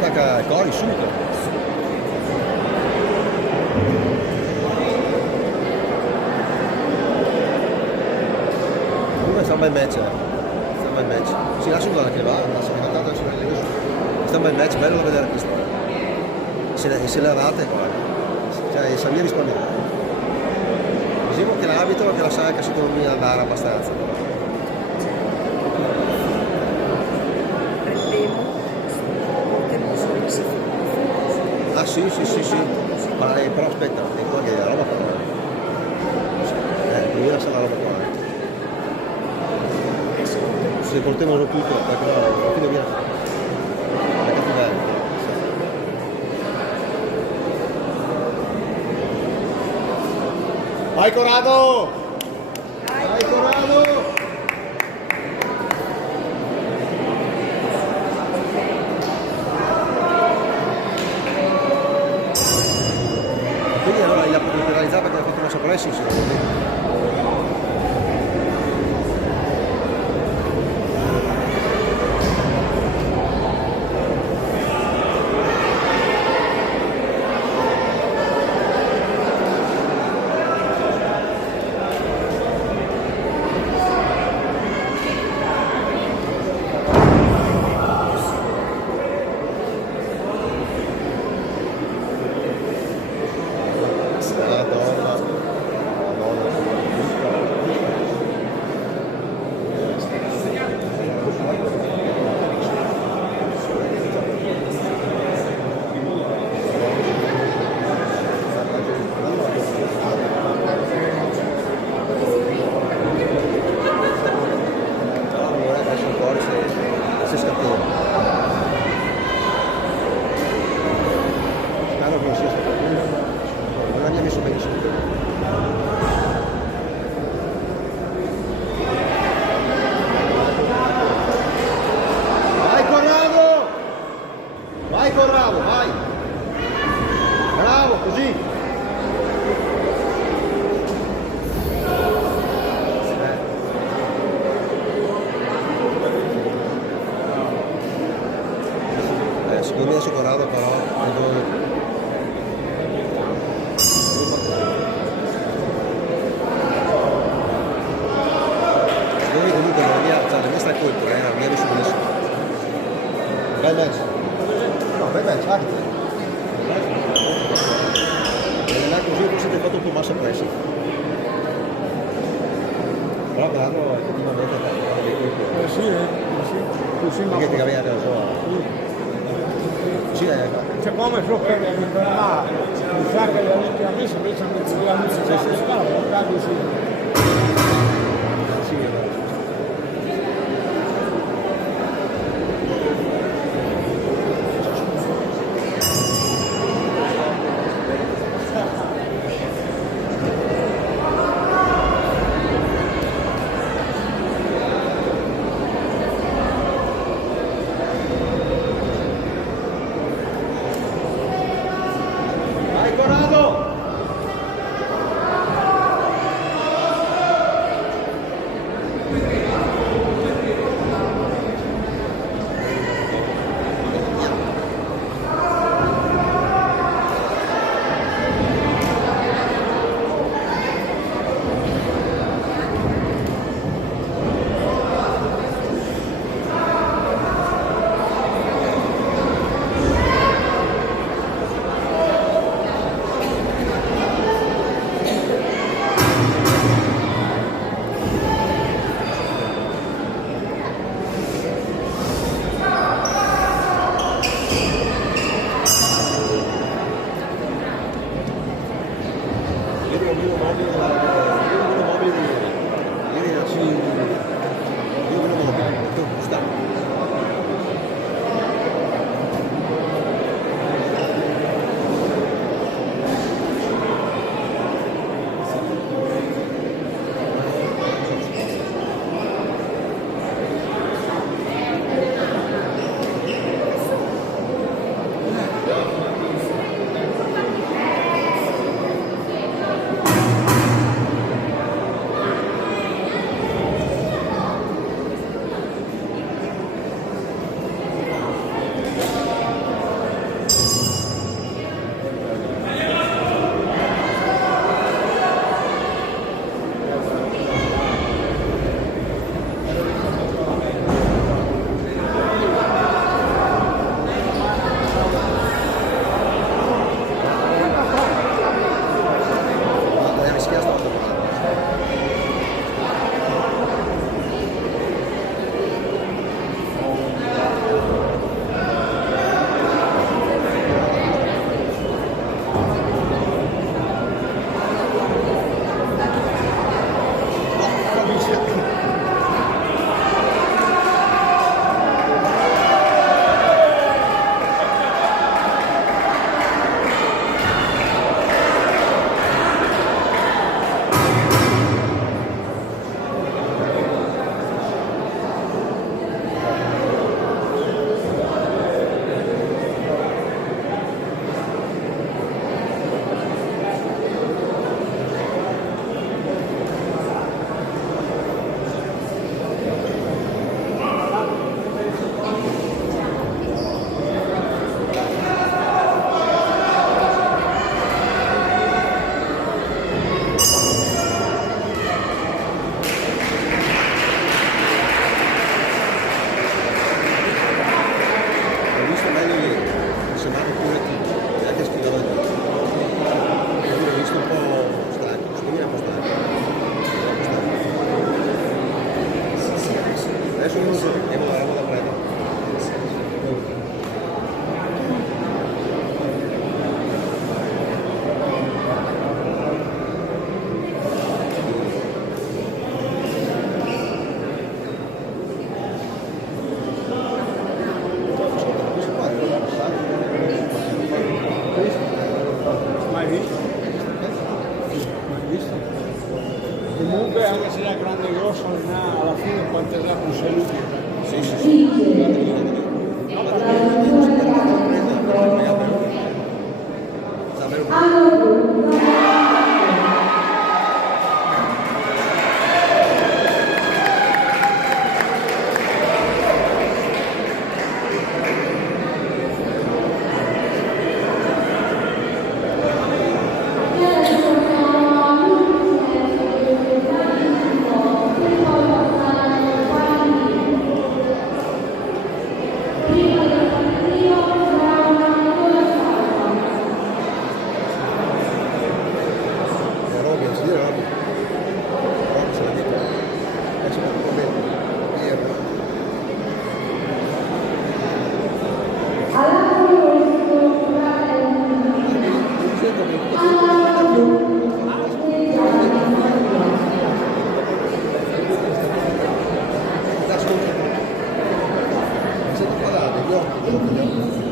Tacca Cori subito. Comunque sta un bel match, sta un bel match. Si lascia un gol che va, sta un bel match, bello da vedere questo. Se le date qua. Cioè Samir risponde. Diciamo che l'arbitro che la sa che secondo me andare abbastanza. Ah sì, ma però aspetta, è qua che è la roba qua. Prima sarà la roba qua. Se col tempo tutto, perché no, alla fine viene. È più bello. Vai Corrado! Vai Corrado! Quindi allora l'ha potuto realizzare perché ha fatto una sorpresa, sicuramente. Vai Corrado, vai! Bravo, così! Secondo me su Corrado però comunque non mi ha, cioè, la mia sta colpo, non mi ha messo benissimo. Bel match. No, bel match, anche. E là così forse ti hai fatto un po' massa pressa. Però Corrado effettivamente ha fatto dei colpi. Sì, perché ti capiva che lo so. Sì, cioè come so che ma mi sa che le ultime messe invece hanno detto la musica si sta portando su. quanto è dato saluti. Sì, sì, sì. Guardate, gli occhi,